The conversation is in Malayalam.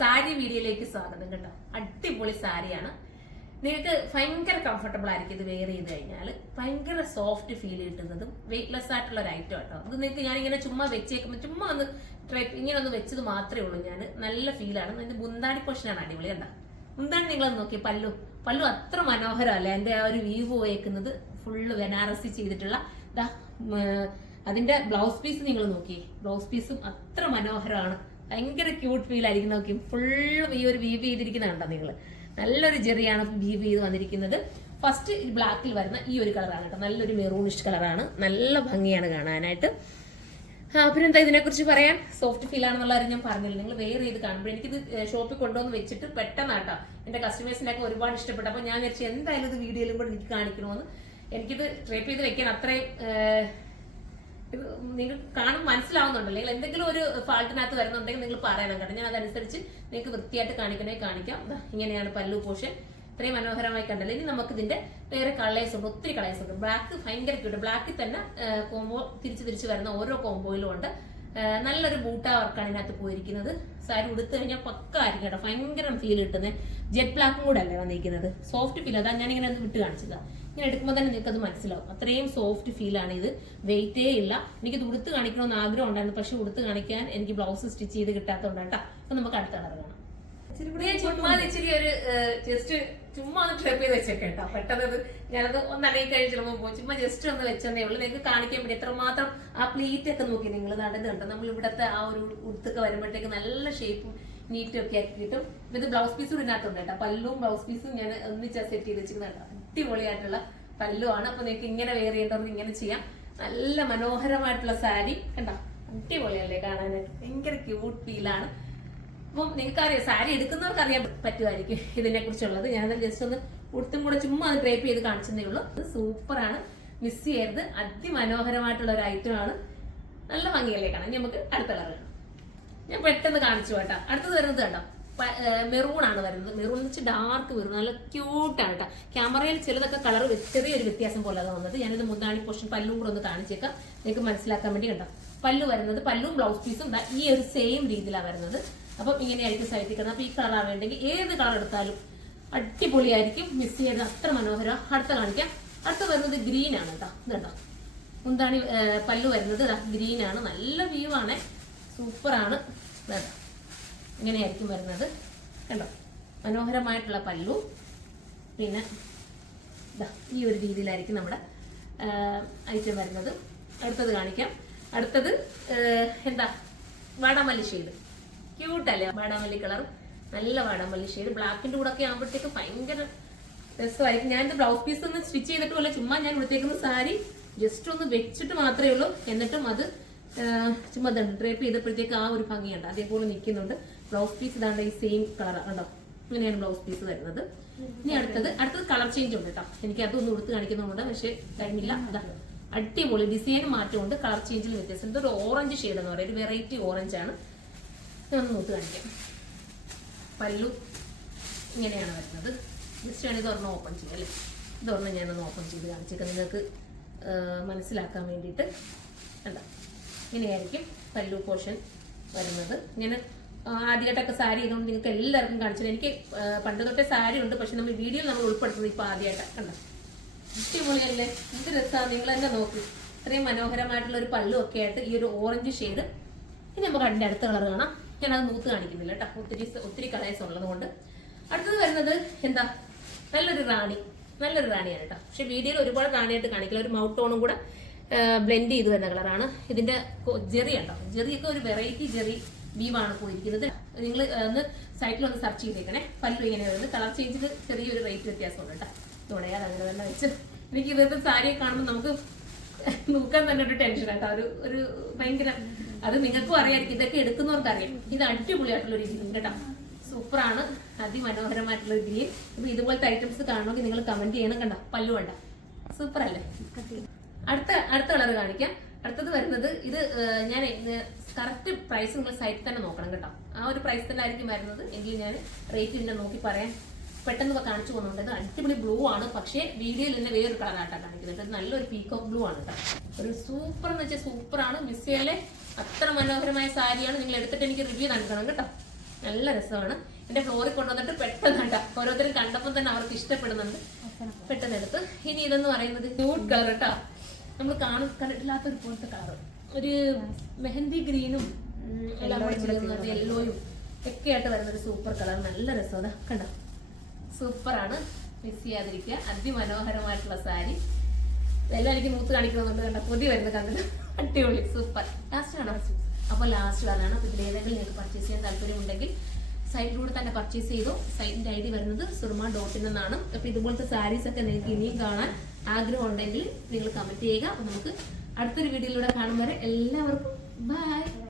സാരി വീഡിയോയിലേക്ക് സ്വാഗതം കേട്ടോ. അടിപൊളി സാരിയാണ്. നിങ്ങൾക്ക് ഭയങ്കര കംഫർട്ടബിൾ ആയിരിക്കും ഇത് വെയർ ചെയ്ത് കഴിഞ്ഞാൽ. ഭയങ്കര സോഫ്റ്റ് ഫീൽ കിട്ടുന്നതും വെയിറ്റ്ലെസ് ആയിട്ടുള്ള ഒരു ഐറ്റം കേട്ടോ. ഇത് നിങ്ങൾക്ക് ഞാനിങ്ങനെ ചുമ്മാ വെച്ചേക്കുമ്പോൾ ചുമ്മാ ഒന്ന് ഇങ്ങനെ ഒന്ന് വെച്ചത് മാത്രമേ ഉള്ളൂ ഞാൻ. നല്ല ഫീലാണ്. ഇതിന്റെ മുന്താണി പൊഷനാണ് അടിപൊളി കണ്ട. മുന്താണി നിങ്ങളൊന്ന് നോക്കി, പല്ലു അത്ര മനോഹരമല്ലേ. എന്റെ ആ ഒരു വ്യൂ പോയേക്കുന്നത് ഫുള്ള് ബനാറസി ചെയ്തിട്ടുള്ള അതിന്റെ ബ്ലൗസ് പീസ് നിങ്ങൾ നോക്കി. ബ്ലൗസ് പീസും അത്ര മനോഹരമാണ്. ഭയങ്കര ക്യൂട്ട് ഫീൽ ആയിരിക്കും. നോക്കി ഫുള്ള് ഈ ഒരു വീവ് ചെയ്തിരിക്കുന്ന കണ്ടോ നിങ്ങൾ. നല്ലൊരു ജെറിയാണ് വീവ് ചെയ്ത് വന്നിരിക്കുന്നത്. ഫസ്റ്റ് ബ്ലാക്കിൽ വരുന്ന ഈ ഒരു കളറാണ് കേട്ടോ. നല്ലൊരു മെറൂണിഷ് കളറാണ്. നല്ല ഭംഗിയാണ് കാണാനായിട്ട്. പിന്നെന്താ ഇതിനെക്കുറിച്ച് പറയാൻ, സോഫ്റ്റ് ഫീൽ ആണെന്നുള്ള കാര്യം ഞാൻ പറഞ്ഞില്ല. നിങ്ങൾ വെയർ ചെയ്ത് കാണുമ്പോൾ എനിക്കിത് ഷോപ്പിൽ കൊണ്ടുവന്ന് വെച്ചിട്ട് പെട്ടെന്നാട്ടോ എന്റെ കസ്റ്റമേഴ്സിന്റെ ഒക്കെ ഒരുപാട് ഇഷ്ടപ്പെട്ടു. അപ്പൊ ഞാൻ വിചാരിച്ചു എന്തായാലും ഇത് വീഡിയോയിലും കൂടെ എനിക്ക് കാണിക്കണമെന്ന്. എനിക്കിത് ഡ്രേപ്പ് ചെയ്ത് വെക്കാൻ അത്രയും നിങ്ങൾ കാണും മനസ്സിലാവുന്നുണ്ടല്ലോ. എന്തെങ്കിലും ഒരു ഫാൾട്ടിനകത്ത് വരുന്നുണ്ടെങ്കിൽ നിങ്ങൾ പറയണം കേട്ടോ. ഞാൻ അതനുസരിച്ച് നിങ്ങൾക്ക് വൃത്തിയായിട്ട് കാണിക്കാം. ഇങ്ങനെയാണ് പല്ലു പോർഷൻ. ഇത്രയും മനോഹരമായി കണ്ടല്ലോ. ഇനി നമുക്ക് ഇതിന്റെ വേറെ കളേഴ്സ് ഉണ്ട്, ഒത്തിരി കളേഴ്സ് ഉണ്ട്. ബ്ലാക്ക് ഭയങ്കര ക്യൂട്ട്. ബ്ലാക്കിൽ തന്നെ കോംബോ തിരിച്ച് വരുന്ന ഓരോ കോംബോയിലും ഉണ്ട്. നല്ലൊരു ബൂട്ട വർക്കാണ് ഇതിനകത്ത് പോയിരിക്കുന്നത്. സാരി ഉടുത്തു കഴിഞ്ഞാൽ പക്ക ആയിരിക്കും കേട്ടോ. ഭയങ്കര ഫീൽ കിട്ടുന്നത്. ജെറ്റ് ബ്ലാക്കും കൂടെ അല്ലേ വന്നിരിക്കുന്നത്. Soft feel. അതാ ഞാനിങ്ങനെ ഒന്ന് വിട്ട് കാണിച്ചതാ. ഇങ്ങനെ എടുക്കുമ്പോൾ തന്നെ നിങ്ങൾക്ക് അത് മനസ്സിലാവും. അത്രയും സോഫ്റ്റ് ഫീലാണ് ഇത്. വെയിറ്റേ ഇല്ല. എനിക്കിത് ഉടുത്ത് കാണിക്കണമെന്ന് ആഗ്രഹം ഉണ്ടായിരുന്നു. പക്ഷെ ഉടുത്ത് കാണിക്കാൻ എനിക്ക് ബ്ലൗസ് സ്റ്റിച്ച് ചെയ്ത് കിട്ടാത്തതുകൊണ്ട് കേട്ടോ. അപ്പൊ നമുക്ക് അടുത്ത കളർ കാണാം. ചുമ്മാ ഇച്ചിരി ഒരു ജസ്റ്റ് ചുമ്മാ ഒന്ന് ട്രിപ്പ് ചെയ്ത് വെച്ചേട്ടോ. പെട്ടെന്ന് ഞാനത് ഒന്ന് അടയി കഴിഞ്ഞ് ചിലപ്പോൾ ചുമ്മാ ജസ്റ്റ് ഒന്ന് വെച്ചതേ ഉള്ളൂ. നിങ്ങൾക്ക് കാണിക്കാൻ വേണ്ടി എത്രമാത്രം ആ പ്ലീറ്റ് ഒക്കെ നോക്കി നിങ്ങൾ നടന്നുണ്ട്. നമ്മൾ ഇവിടത്തെ ആ ഒരു ഉടുത്തൊക്കെ വരുമ്പോഴത്തേക്ക് നല്ല ഷേപ്പും നീറ്റും ഒക്കെ ആക്കി കിട്ടും. ഇത് ബ്ലൗസ് പീസും ഇതിനകത്തുണ്ട് കേട്ടോ. പല്ലും ബ്ലൗസ് പീസും ഞാൻ ഒന്നിച്ച് സെറ്റ് ചെയ്ത് വെച്ചിരുന്ന കേട്ടോ. അടിപൊളിയായിട്ടുള്ള പല്ലുമാണ്. അപ്പൊ നിങ്ങൾക്ക് ഇങ്ങനെ വെയർ ചെയ്യേണ്ടവർക്ക് ഇങ്ങനെ ചെയ്യാം. നല്ല മനോഹരമായിട്ടുള്ള സാരി കണ്ടോ. അടിപൊളിയല്ലേ കാണാനായിട്ട്. ഭയങ്കര ക്യൂട്ട് ഫീലാണ്. അപ്പം നിങ്ങൾക്കറിയാം, സാരി എടുക്കുന്നവർക്ക് അറിയാൻ പറ്റുമായിരിക്കും ഇതിനെ കുറിച്ചുള്ളത്. ഞാനത് ജസ്റ്റ് ഒന്ന് ഉടുത്തും കൂടെ ചുമ്മാ അത് ഡ്രേപ്പ് ചെയ്ത് കാണിച്ചതേ ഉള്ളൂ. ഇത് സൂപ്പറാണ്, മിസ് ചെയ്യരുത്. അതിമനോഹരമായിട്ടുള്ള ഒരു ഐറ്റം ആണ്. നല്ല ഭംഗിയല്ലേ കാണാൻ. നമുക്ക് അടുത്ത കളർ കാണാം. ഞാൻ പെട്ടെന്ന് കാണിച്ചു കേട്ടോ. അടുത്തത് വരുന്നത് കണ്ടോ, മെറൂൺ ആണ് വരുന്നത്. മെറൂൺ എന്ന് വെച്ചാൽ ഡാർക്ക് മെറൂൺ. നല്ല ക്യൂട്ടാണ് കേട്ടോ. ക്യാമറയിൽ ചിലതൊക്കെ കളർ ചെറിയൊരു വ്യത്യാസം പോലെ വന്നത്. ഞാനിത് മുന്താണി പോർഷൻ പല്ലും കൂടെ ഒന്ന് കാണിച്ചേക്കാം നിങ്ങൾക്ക് മനസ്സിലാക്കാൻ വേണ്ടി. കണ്ടോ, പല്ലു വരുന്നത് പല്ലും ബ്ലൗസ് പീസും ഈ ഒരു സെയിം രീതിയിലാണ് വരുന്നത്. അപ്പം ഇങ്ങനെയായിരിക്കും സൈറ്റിൽ കിടന്നത്. അപ്പൊ ഈ കളർ വേണ്ടെങ്കിൽ ഏത് കളർ എടുത്താലും അടിപൊളിയായിരിക്കും. മിസ് ചെയ്ത് അത്ര മനോഹരം. അടുത്ത കാണിക്കാം. അടുത്ത വരുന്നത് ഗ്രീൻ ആണ് കേട്ടോ. ഇത് കേട്ടോ, മുന്താണി പല്ലു വരുന്നത് ഗ്രീൻ ആണ്. നല്ല വ്യൂ ആണ്, സൂപ്പറാണ്. കേട്ടോ, ഇങ്ങനെയായിരിക്കും വരുന്നത്. കണ്ടോ, മനോഹരമായിട്ടുള്ള പല്ലു. പിന്നെ ഈ ഒരു രീതിയിലായിരിക്കും നമ്മുടെ ഐറ്റം വരുന്നത്. അടുത്തത് കാണിക്കാം. അടുത്തത് എന്താ, വാടാമല്ലി ഷെയ്ഡ്. ക്യൂട്ടല്ലേ വാടാമല്ലി കളർ. നല്ല വാടാമല്ലി ഷെയ്ഡ്. ബ്ലാക്കിന്റെ കൂടെ ഒക്കെ ആകുമ്പോഴത്തേക്ക് ഭയങ്കര രസമായിരിക്കും. ഞാനിത് ബ്ലൗസ് പീസ് ഒന്ന് സ്റ്റിച്ച് ചെയ്തിട്ടുമല്ല, ചുമ്മാ ഞാൻ കൊടുത്തേക്കുന്ന സാരി ജസ്റ്റ് ഒന്ന് വെച്ചിട്ട് മാത്രമേ ഉള്ളൂ. എന്നിട്ടും അത് ചുമ്മാ ഡ്രേപ്പ് ചെയ്തപ്പോഴത്തേക്ക് ആ ഒരു ഭംഗിയുണ്ട്. അതേപോലെ നിൽക്കുന്നുണ്ട്. ബ്ലൗസ് പീസ് ഇതാണ്ട് ഈ സെയിം കളറാണ് കണ്ടോ. ഇങ്ങനെയാണ് ബ്ലൗസ് പീസ് വരുന്നത്. ഇനി അടുത്തത് കളർ ചേഞ്ച് ഉണ്ട് കേട്ടോ. എനിക്ക് അതൊന്നും ഉടുത്ത് കാണിക്കുന്നുണ്ട്, പക്ഷെ കഴിഞ്ഞില്ല. അതാ അടിപൊളി ഡിസൈൻ മാറ്റമുണ്ട്. കളർ ചേഞ്ചിൽ വ്യത്യാസം. ഇതൊരു ഓറഞ്ച് ഷെയ്ഡ് എന്ന് പറയുന്നത്. ഒരു വെറൈറ്റി ഓറഞ്ച് ആണ്. ഞാനൊന്ന് നോട്ട് കാണിക്കാം. പല്ലു ഇങ്ങനെയാണ് വരുന്നത്. ജസ്റ്റ് ആണ് ഇതൊരെണ്ണം ഓപ്പൺ ചെയ്യുക അല്ലേ. ഇതൊരെണ്ണം ഞാനൊന്ന് ഓപ്പൺ ചെയ്ത് കാണിച്ചേക്കാം നിങ്ങൾക്ക് മനസ്സിലാക്കാൻ വേണ്ടിയിട്ട്. കണ്ട, ഇങ്ങനെയായിരിക്കും പല്ലു പോർഷൻ വരുന്നത്. ഇങ്ങനെ ആദ്യമായിട്ടൊക്കെ സാരി ചെയ്തുകൊണ്ട് നിങ്ങൾക്ക് എല്ലാവർക്കും കാണിച്ചത്. എനിക്ക് പണ്ട് തൊട്ടേ സാരി ഉണ്ട്, പക്ഷെ നമ്മൾ വീഡിയോയിൽ നമ്മൾ ഉൾപ്പെടുത്തുന്നത് ഇപ്പൊ ആദ്യമായിട്ടാണ്. കണ്ട, അടിപൊളിയല്ലേ. എന്ത് രസമാണ്. നിങ്ങൾ തന്നെ നോക്കി. ഇത്രയും മനോഹരമായിട്ടുള്ള ഒരു പല്ലു ഒക്കെ ആയിട്ട് ഈ ഒരു ഓറഞ്ച് ഷെയ്ഡ്. ഇനി നമുക്ക് അതിന്റെ അടുത്ത കളർ കാണാം. ഞാനത് നൂത്ത് കാണിക്കുന്നില്ല കേട്ടോ, ഒത്തിരി കളേഴ്സ് ഉള്ളത് കൊണ്ട്. അടുത്തത് വരുന്നത് എന്താ, നല്ലൊരു റാണിയാണ് കേട്ടോ. പക്ഷെ വീഡിയോയിൽ ഒരുപാട് റാണിയായിട്ട് കാണിക്കില്ല. ഒരു മൗത്ത് ടോണും കൂടെ ബ്ലെൻഡ് ചെയ്ത് വരുന്ന കളറാണ്. ഇതിന്റെ ജെറി കേട്ടോ. ജെറിയൊക്കെ ഒരു വെറൈറ്റി ജെറി വീവാണ് പോയിരിക്കുന്നത്. നിങ്ങൾ ഒന്ന് സൈറ്റിൽ ഒന്ന് സെർച്ച് ചെയ്തേക്കണേ. പല്ലു ഇങ്ങനെ വരുന്നത്. കളർ ചേഞ്ചിൽ ചെറിയൊരു റേറ്റ് വ്യത്യാസമുണ്ട് കേട്ടോ. ഇതോടെ അതങ്ങനെ തന്നെ വെച്ച് എനിക്ക് ഇവരുടെ സാരിയെ കാണുമ്പോൾ നമുക്ക് നോക്കാൻ തന്നെ ഒരു ടെൻഷൻ ആട്ടോ. ഒരു ഭയങ്കര, അത് നിങ്ങൾക്കും അറിയാമായിരിക്കും. ഇതൊക്കെ എടുക്കുന്നവർക്ക് അറിയാം. ഇത് അടിപൊളിയായിട്ടുള്ള ഒരു ഗ്രീൻ കേട്ടോ. സൂപ്പറാണ്, അതിമനോഹരമായിട്ടുള്ള ഒരു ഗ്രീൻ. ഇപ്പൊ ഇതുപോലത്തെ ഐറ്റംസ് കാണണമെങ്കിൽ നിങ്ങൾ കമന്റ് ചെയ്യണം. കണ്ട, പല്ലു വേണ്ട, സൂപ്പർ അല്ലേ. അടുത്ത കളർ കാണിക്കാം. അടുത്തത് വരുന്നത് ഇത് ഞാൻ കറക്റ്റ് പ്രൈസ് നിങ്ങൾ സൈറ്റിൽ തന്നെ നോക്കണം കേട്ടോ. ആ ഒരു പ്രൈസ് തന്നെ ആയിരിക്കും വരുന്നത്. എങ്കിൽ ഞാൻ റേറ്റ് ഇല്ല നോക്കി പറയാൻ പെട്ടെന്ന് കാണിച്ചു പോകുന്നുണ്ട്. അടിപൊളി ബ്ലൂ ആണ്. പക്ഷേ വീഡിയോയിൽ തന്നെ വേറൊരു കളറായിട്ടാണ് കാണിക്കുന്നത്. നല്ലൊരു പീകോക്ക് ബ്ലൂ ആണ് കേട്ടോ. ഒരു സൂപ്പർ എന്ന് വെച്ചാൽ സൂപ്പറാണ്. മിസ് ചെയ്യലെ അത്ര മനോഹരമായ സാരിയാണ്. നിങ്ങൾ എടുത്തിട്ട് എനിക്ക് റിവ്യൂ നൽകണം കേട്ടോ. നല്ല രസമാണ്. എന്റെ ഫ്ലോറിൽ കൊണ്ടുവന്നിട്ട് പെട്ടെന്ന് കണ്ട ഓരോരുത്തരും കണ്ടപ്പോൾ തന്നെ അവർക്ക് ഇഷ്ടപ്പെടുന്നുണ്ട്, പെട്ടെന്ന് എടുത്ത്. ഇനി ഇതെന്ന് പറയുന്നത് ക്യൂട്ട് കളർ കേട്ടോ, നമ്മൾ കണ്ടിട്ടില്ലാത്തൊരു പോലത്തെ കളർ, ഒരു മെഹന്തി ഗ്രീനും എല്ലാം കൂടെ ചേർന്നത് യെല്ലോയും ഒക്കെ ആയിട്ട് വരുന്നൊരു സൂപ്പർ കളർ. നല്ല രസം കണ്ടോ, സൂപ്പറാണ്. മിസ് ചെയ്യാതിരിക്കുക. അതിമനോഹരമായിട്ടുള്ള സാരി. ഇതെല്ലാം എനിക്ക് മൂത്ത് കാണിക്കണമെന്നുണ്ട്, കണ്ട പുതിയ വരുന്നത് കണ്ടിട്ട് അടിപൊളി സൂപ്പർ. ലാസ്റ്റ് ആണോ? അപ്പോൾ ലാസ്റ്റ് ആണ്. അപ്പോൾ ഇതിലേതെങ്കിലും നിങ്ങൾക്ക് പർച്ചേസ് ചെയ്യാൻ താല്പര്യമുണ്ടെങ്കിൽ സൈറ്റിലൂടെ തന്നെ പർച്ചേസ് ചെയ്തോ. സൈറ്റിന്റെ ID വരുന്നത് surma.in എന്നാണ്. അപ്പോൾ ഇതുപോലത്തെ സാരീസ് ഒക്കെ നിങ്ങൾക്ക് ഇനിയും കാണാൻ ആഗ്രഹം ഉണ്ടെങ്കിൽ നിങ്ങൾ കമന്റ് ചെയ്യുക. അപ്പോൾ നമുക്ക് അടുത്തൊരു വീഡിയോയിലൂടെ കാണും വരെ എല്ലാവർക്കും ബൈ.